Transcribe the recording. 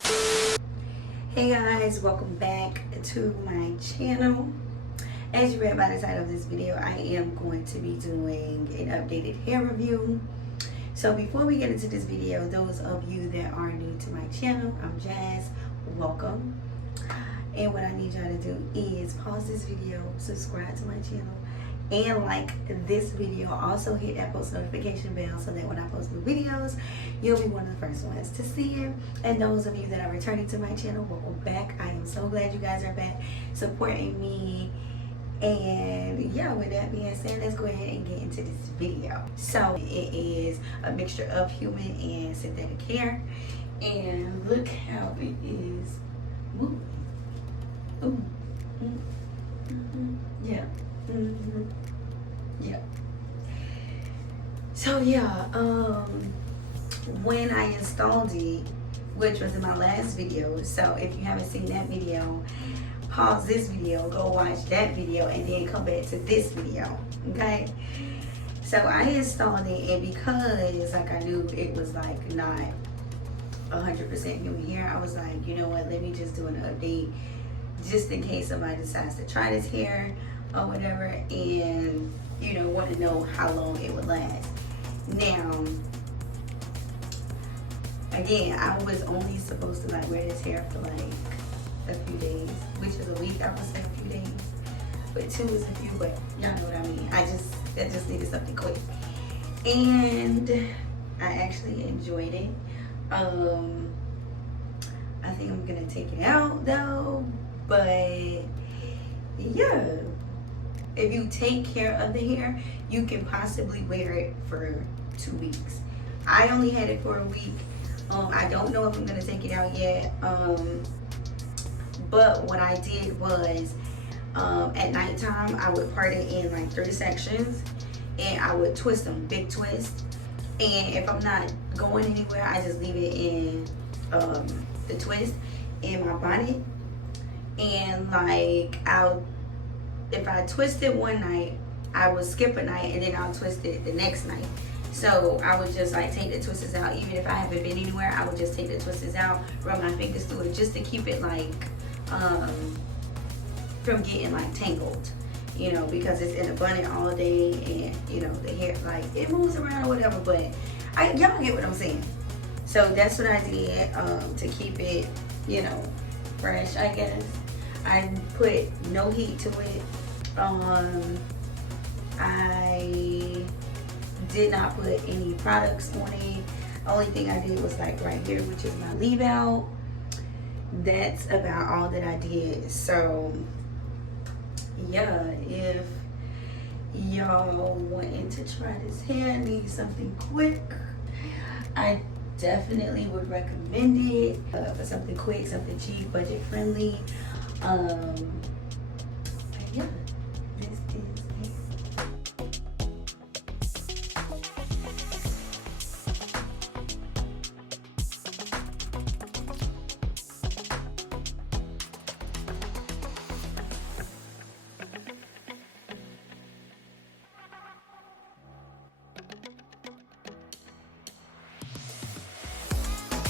Hey guys, welcome back to my channel. As you read by the title of this video, I am going to be doing an updated hair review. So before we get into this video, those of you that are new to my channel, I'm Jazz, welcome. And what I need y'all to do is pause this video, subscribe to my channel, and like this video. Also hit that post notification bell so that when I post new videos, you'll be one of the first ones to see it. And those of you that are returning to my channel, welcome back. I am so glad you guys are back supporting me. And yeah, with that being said, let's go ahead and get into this video. So it is a mixture of human and synthetic hair, and look how it is moving. Ooh. Yeah. Yeah. So yeah, when I installed it, which was in my last video, so if you haven't seen that video, pause this video, go watch that video, and then come back to this video. Okay, so I installed it, and because like I knew it was like not 100% human hair, I was like, you know what, let me just do an update just in case somebody decides to try this hair or whatever, and you know, want to know how long it would last. Now again, I was only supposed to like wear this hair for like a few days, which is a week. I would say a few days, but 2 is a few, but y'all know what I mean. I just needed something quick, and I actually enjoyed it. I think I'm gonna take it out though, but yeah, if you take care of the hair, you can possibly wear it for 2 weeks. I only had it for a week. I don't know if I'm gonna take it out yet. But what I did was, at nighttime, I would part it in like 3 sections, and I would twist them, big twist. And if I'm not going anywhere, I just leave it in the twist in my bonnet. And like if I twist it one night, I would skip a night, and then I'll twist it the next night. So I would just like take the twisters out. Even if I haven't been anywhere, I would just take the twisters out, run my fingers through it, just to keep it like from getting like tangled, you know, because it's in a bonnet all day, and you know, the hair like it moves around or whatever. But y'all get what I'm saying. So that's what I did to keep it, you know, fresh, I guess. I put no heat to it. I did not put any products on it. Only thing I did was like right here, which is my leave out. That's about all that I did. So yeah, if y'all wanting to try this hair, need something quick, I definitely would recommend it for something quick, something cheap, budget friendly. Yeah.